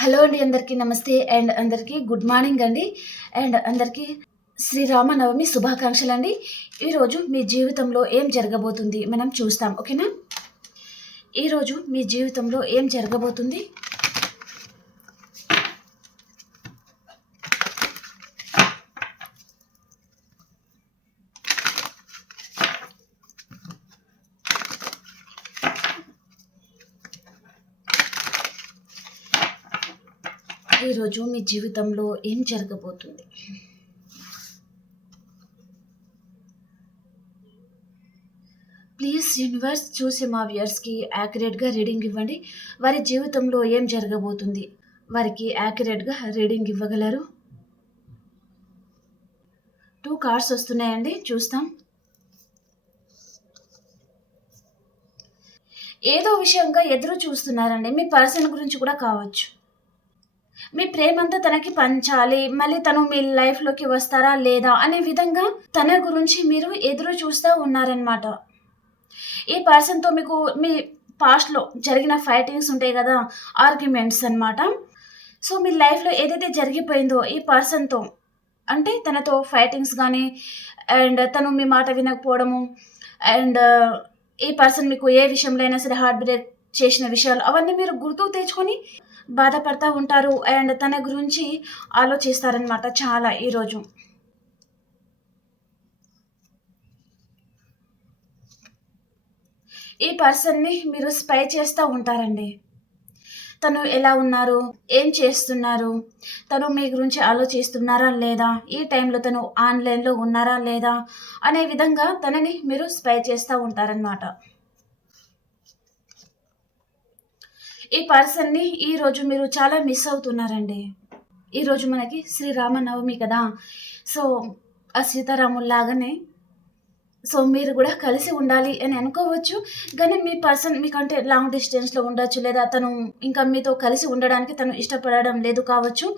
Hello అండి, అందరికీ నమస్తే అండ్ అందరికీ గుడ్ మార్నింగ్ అండి. అండ్ అందరికీ శ్రీరామనవమి శుభాకాంక్షలు అండి. ఈరోజు మీ జీవితంలో ఏం జరగబోతుంది మనం చూస్తాం, ఓకేనా? ఈరోజు మీ జీవితంలో ఏం జరగబోతుంది? ఈరోజు మీ జీవితంలో ఏం జరగబోతుంది? ప్లీజ్ యూనివర్స్ చూసి మా వ్యూయర్స్కి యాక్యురేట్గా రీడింగ్ ఇవ్వండి. వారి జీవితంలో ఏం జరగబోతుంది వారికి యాక్యురేట్గా రీడింగ్ ఇవ్వగలరు? 2 కార్డ్స్ వస్తున్నాయండి, చూస్తాం. ఏదో విషయంగా ఎదురు చూస్తున్నారండి. మీ పర్సన్ గురించి కూడా కావచ్చు. మీ ప్రేమంతా తనకి పంచాలి, మళ్ళీ తను మీ లైఫ్లోకి వస్తారా లేదా అనే విధంగా తన గురించి మీరు ఎదురు చూస్తూ ఉన్నారనమాట. ఈ పర్సన్తో మీకు మీ పాస్ట్లో జరిగిన ఫైటింగ్స్ ఉంటాయి కదా, ఆర్గ్యుమెంట్స్ అనమాట. సో మీ లైఫ్లో ఏదైతే జరిగిపోయిందో ఈ పర్సన్తో, అంటే తనతో ఫైటింగ్స్ కానీ, అండ్ తను మీ మాట వినకపోవడము, అండ్ ఈ పర్సన్ మీకు ఏ విషయంలో అయినా సరే హార్ట్ బ్రేక్ చేసిన విషయాలు అవన్నీ మీరు గుర్తుకు తెచ్చుకొని బాధపడతా ఉంటారు. అండ్ తన గురించి ఆలోచిస్తారనమాట చాలా. ఈరోజు ఈ పర్సన్ని మీరు స్పై చేస్తూ ఉంటారండి. తను ఎలా ఉన్నారు, ఏం చేస్తున్నారు, తను మీ గురించి ఆలోచిస్తున్నారా లేదా, ఈ టైంలో తను ఆన్లైన్లో ఉన్నారా లేదా అనే విధంగా తనని మీరు స్పై చేస్తూ ఉంటారనమాట. ఈ పర్సన్ని ఈరోజు మీరు చాలా మిస్ అవుతున్నారండి. ఈరోజు మనకి శ్రీరామనవమి కదా, సో ఆ సీతారాముల్లాగానే సో మీరు కూడా కలిసి ఉండాలి అని అనుకోవచ్చు. కానీ మీ పర్సన్ మీకంటే లాంగ్ డిస్టెన్స్లో ఉండొచ్చు, లేదా తను ఇంకా మీతో కలిసి ఉండడానికి తను ఇష్టపడడం లేదు కావచ్చు.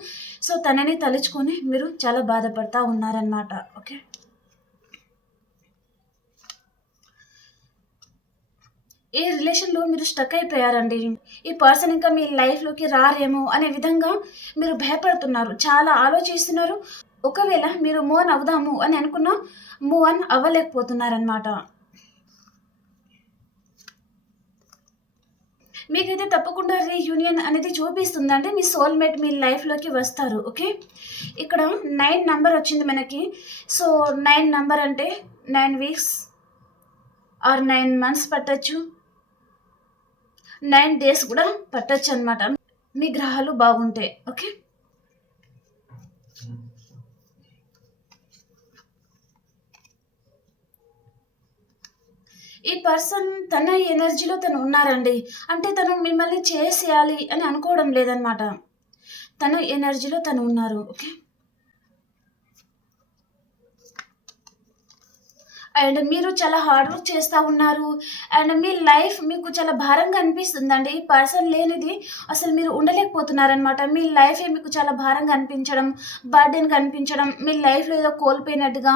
సో తనని తలుచుకొని మీరు చాలా బాధపడతా ఉన్నారనమాట. ఓకే, ఈ రిలేషన్లో మీరు స్టక్ అయిపోయారండి. ఈ పర్సన్ ఇంకా మీ లైఫ్లోకి రారేమో అనే విధంగా మీరు భయపడుతున్నారు, చాలా ఆలోచిస్తున్నారు. ఒకవేళ మీరు మూవ్ ఆన్ అవుదాము అని అనుకున్నా మూవ్ ఆన్ అవ్వలేకపోతున్నారనమాట. మీకైతే తప్పకుండా రీయూనియన్ అనేది చూపిస్తుందంటే మీ సోల్మేట్ మీ లైఫ్లోకి వస్తారు. ఓకే, ఇక్కడ 9 నెంబర్ వచ్చింది మనకి. సో 9 నెంబర్ అంటే 9 వీక్స్ ఆర్ 9 మంత్స్ పట్టచ్చు, 9 డేస్ కూడా పట్టచ్చు అనమాట, మీ గ్రహాలు బాగుంటాయి. ఓకే, ఈ పర్సన్ తన ఎనర్జీలో తను ఉన్నారండి. అంటే తను మిమ్మల్ని చేసేయాలి అని అనుకోవడం లేదనమాట, తన ఎనర్జీలో తను ఉన్నారు. ఓకే, అండ్ మీరు చాలా హార్డ్ వర్క్ చేస్తూ ఉన్నారు. అండ్ మీ లైఫ్ మీకు చాలా భారంగా అనిపిస్తుందండి. ఈ పర్సన్ లేనిది అసలు మీరు ఉండలేకపోతున్నారనమాట. మీ లైఫే మీకు చాలా భారంగా అనిపించడం, బర్డెన్గా అనిపించడం, మీ లైఫ్లో ఏదో కోల్పోయినట్టుగా,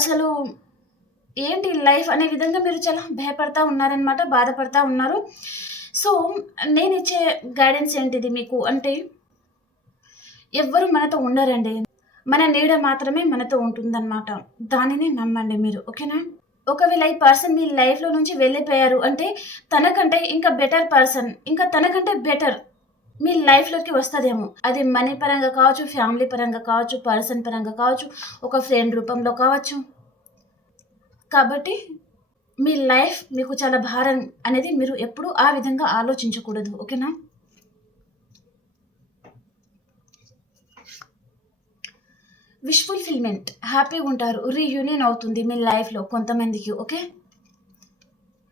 అసలు ఏంటి లైఫ్ అనే విధంగా మీరు చాలా భయపడతా ఉన్నారనమాట, బాధపడతా ఉన్నారు. సో నేను ఇచ్చే గైడెన్స్ ఏంటిది మీకు అంటే, ఎవ్వరు మనతో ఉండరండి, మన నీడ మాత్రమే మనతో ఉంటుందన్నమాట. దానిని నమ్మండి మీరు. ఓకేనా? ఒకవేళ ఈ పర్సన్ మీ లైఫ్లో నుంచి వెళ్ళిపోయారు అంటే తనకంటే ఇంకా బెటర్ పర్సన్, ఇంకా తనకంటే బెటర్ మీ లైఫ్లోకి వస్తుందేమో. అది మనీ పరంగా కావచ్చు, ఫ్యామిలీ పరంగా కావచ్చు, పర్సన్ పరంగా కావచ్చు, ఒక ఫ్రెండ్ రూపంలో కావచ్చు. కాబట్టి మీ లైఫ్ మీకు చాలా భారం అనేది మీరు ఎప్పుడూ ఆ విధంగా ఆలోచించకూడదు. ఓకేనా? విష్ ఫుల్ఫిల్మెంట్, హ్యాపీగా ఉంటారు, రీయూనియన్ అవుతుంది మీ లైఫ్లో కొంతమందికి. ఓకే,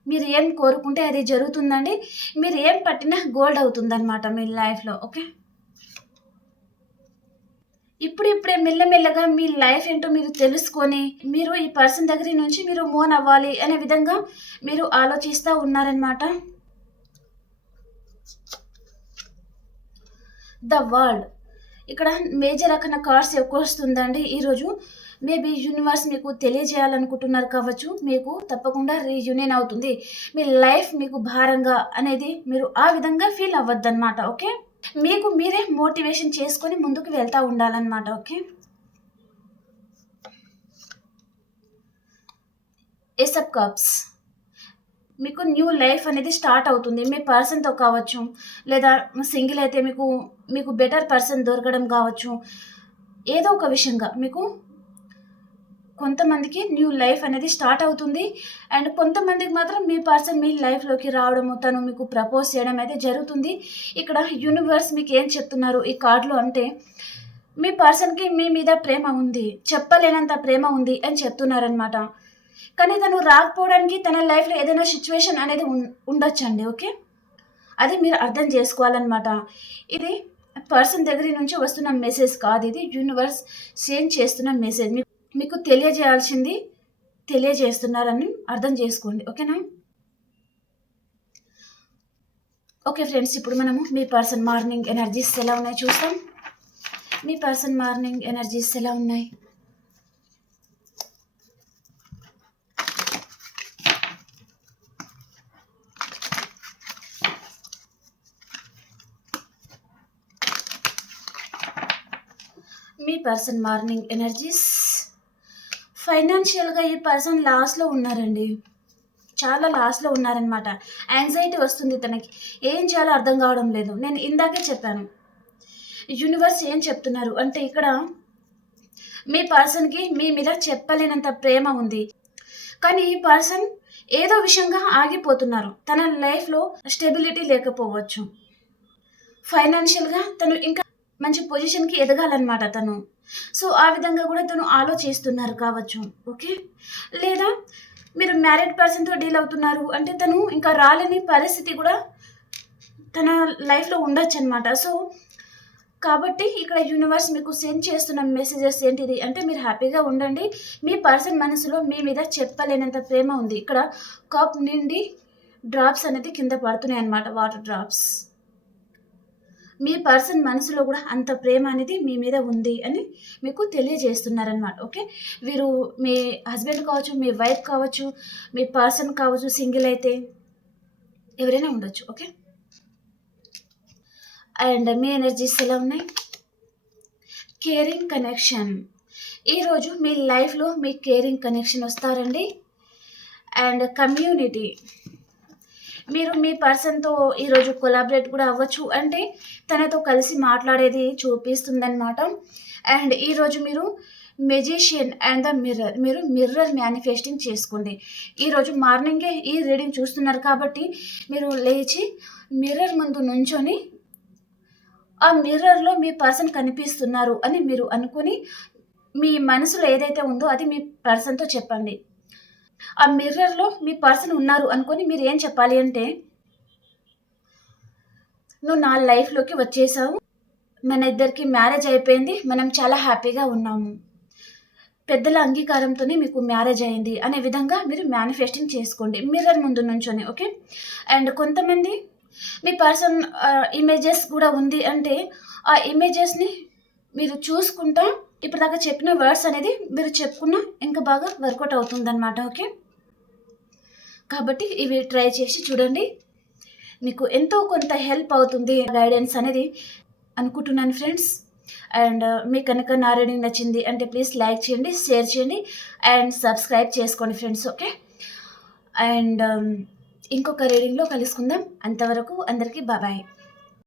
మీరు ఏం కోరుకుంటే అది జరుగుతుందండి. మీరు ఏం పట్టినా గోల్డ్ అవుతుందన్నమాట మీ లైఫ్లో. ఓకే, ఇప్పుడిప్పుడే మెల్లమెల్లగా మీ లైఫ్ ఏంటో మీరు తెలుసుకొని మీరు ఈ పర్సన్ దగ్గర నుంచి మీరు మూవ్ అవ్వాలి అనే విధంగా మీరు ఆలోచిస్తూ ఉన్నారనమాట. ద వరల్డ్, ఇక్కడ మేజర్ అక్కడ కార్డ్స్ ఎక్కువ వస్తుందండి ఈరోజు. మేబీ యూనివర్స్ మీకు తెలియజేయాలనుకుంటున్నారు కావచ్చు, మీకు తప్పకుండా రీయూనియన్ అవుతుంది. మీ లైఫ్ మీకు భారంగా అనేది మీరు ఆ విధంగా ఫీల్ అవ్వద్దన్నమాట. ఓకే, మీకు మీరే మోటివేషన్ చేసుకొని ముందుకు వెళ్తూ ఉండాలన్నమాట. ఓకే. ఏస్ ఆఫ్ కప్స్, మీకు న్యూ లైఫ్ అనేది స్టార్ట్ అవుతుంది. మీ పర్సన్‌తో కావచ్చు, లేదా సింగిల్ అయితే మీకు మీకు బెటర్ పర్సన్ దొరకడం కావచ్చు. ఏదో ఒక విషయంగా మీకు కొంతమందికి న్యూ లైఫ్ అనేది స్టార్ట్ అవుతుంది. అండ్ కొంతమందికి మాత్రం మీ పర్సన్ మీ లైఫ్‌లోకి రావడము, తను మీకు ప్రపోజ్ చేయడం అయితే జరుగుతుంది. ఇక్కడ యూనివర్స్ మీకేం చెప్తున్నారు ఈ కార్డ్‌లో అంటే, మీ పర్సన్‌కి మీ మీద ప్రేమ ఉంది. చెప్పలేనంత ప్రేమ ఉంది అని చెప్తున్నారనమాట. కానీ తను రాకపోవడానికి తన లైఫ్‌లో ఏదైనా సిట్యుయేషన్ అనేది ఉండొచ్చండి. ఓకే. అది మీరు అర్థం చేసుకోవాలనమాట. ఇది పర్సన్ దగ్గర నుంచి వస్తున్న మెసేజ్ కాదు, ఇది యూనివర్స్ సెండ్ చేస్తున్న మెసేజ్. మీకు తెలియజేయాల్సింది తెలియజేస్తున్నారని అర్థం చేసుకోండి. ఓకేనా? ఓకే ఫ్రెండ్స్, ఇప్పుడు మనము మీ పర్సన్ మార్నింగ్ ఎనర్జీస్ ఎలా ఉన్నాయి చూస్తాం. మీ పర్సన్ మార్నింగ్ ఎనర్జీస్ ఎలా ఉన్నాయి? మీ పర్సన్ మార్నింగ్ ఎనర్జీస్. ఫైనాన్షియల్‌గా ఈ పర్సన్ లాస్‌లో ఉన్నారండి. చాలా లాస్‌లో ఉన్నారనమాట. యాంగ్జైటీ వస్తుంది తనకి. ఏం చేయాలో అర్థం కావడం లేదు. నేను ఇందాకే చెప్పాను. యూనివర్స్ ఏం చెప్తున్నారు అంటే, ఇక్కడ మీ పర్సన్‌కి మీ మీద చెప్పలేనంత ప్రేమ ఉంది. కానీ ఈ పర్సన్ ఏదో విషయంగా ఆగిపోతున్నారు. తన లైఫ్‌లో స్టెబిలిటీ లేకపోవచ్చు. ఫైనాన్షియల్‌గా తను ఇంకా మంచి పొజిషన్‌కి ఎదగాలన్నమాట తను. సో, ఆ విధంగా కూడా తను ఆలోచిస్తున్నారు కావచ్చు. ఓకే. లేదా మీరు మ్యారీడ్ పర్సన్‌తో డీల్ అవుతున్నారు అంటే, తను ఇంకా రాలేని పరిస్థితి కూడా తన లైఫ్‌లో ఉండొచ్చనమాట. సో, కాబట్టి ఇక్కడ యూనివర్స్ మీకు సెండ్ చేస్తున్న మెసేజెస్ ఏంటిది అంటే, మీరు హ్యాపీగా ఉండండి. మీ పర్సన్ మనసులో మీ మీద చెప్పలేనంత ప్రేమ ఉంది. ఇక్కడ కప్ నిండి డ్రాప్స్ అనేది కింద పడుతున్నాయన్నమాట, వాటర్ డ్రాప్స్. మీ పర్సన్ మనసులో కూడా అంత ప్రేమ అనేది మీ మీద ఉంది అని మీకు తెలియజేస్తున్నారనమాట. ఓకే. వీరు మీ హస్బెండ్ కావచ్చు, మీ వైఫ్ కావచ్చు, మీ పర్సన్ కావచ్చు, సింగిల్ అయితే ఎవరైనా ఉండొచ్చు. ఓకే. అండ్ మీ ఎనర్జీస్ ఎలా ఉన్నాయి? Caring connection. ఈరోజు మీ లైఫ్లో మీ కేరింగ్ కనెక్షన్ వస్తారండి. అండ్ కమ్యూనిటీ, మీరు మీ పర్సన్‌తో ఈరోజు కొలాబరేట్ కూడా అవ్వచ్చు. అంటే తనతో కలిసి మాట్లాడేది చూపిస్తుందనమాట. అండ్ ఈరోజు మీరు మెజిషియన్ అండ్ ద మిర్రర్, మీరు మిర్రర్ మేనిఫెస్టింగ్ చేసుకోండి. ఈరోజు మార్నింగే ఈ రీడింగ్ చూస్తున్నారు కాబట్టి మీరు లేచి మిర్రర్ ముందు నుంచొని ఆ మిర్రర్‌లో మీ పర్సన్ కనిపిస్తున్నారు అని మీరు అనుకుని, మీ మనసులో ఏదైతే ఉందో అది మీ పర్సన్‌తో చెప్పండి. ఆ మిర్రర్‌లో మీ పర్సన్ ఉన్నారు అనుకొని మీరు ఏం చెప్పాలి అంటే, నువ్వు నా లైఫ్‌లోకి వచ్చేసావు. మన ఇద్దరికి మ్యారేజ్ అయిపోయింది. మనం చాలా హ్యాపీగా ఉన్నాము. పెద్దల అంగీకారంతోనే మీకు మ్యారేజ్ అయింది అనే విధంగా మీరు మేనిఫెస్టింగ్ చేసుకోండి మిర్రర్ ముందు నుంచొని. ఓకే. అండ్ కొంతమంది మీ పర్సన్ ఇమేజెస్ కూడా ఉంది అంటే, ఆ ఇమేజెస్‌ని మీరు చూసుకుంటా ఇప్పటిదాకా చెప్పిన వర్డ్స్ అనేది మీరు చెప్పుకున్న ఇంకా బాగా వర్కౌట్ అవుతుందన్నమాట. ఓకే. కాబట్టి ఇవి ట్రై చేసి చూడండి. మీకు ఎంతో కొంత హెల్ప్ అవుతుంది, గైడెన్స్ అనేది అనుకుంటున్నాను ఫ్రెండ్స్. అండ్ మీకు కనుక నా రీడింగ్ నచ్చింది అంటే ప్లీజ్ లైక్ చేయండి, షేర్ చేయండి అండ్ సబ్స్క్రైబ్ చేసుకోండి ఫ్రెండ్స్. ఓకే. అండ్ ఇంకొక రీడింగ్లో కలుసుకుందాం. అంతవరకు అందరికీ బాయ్.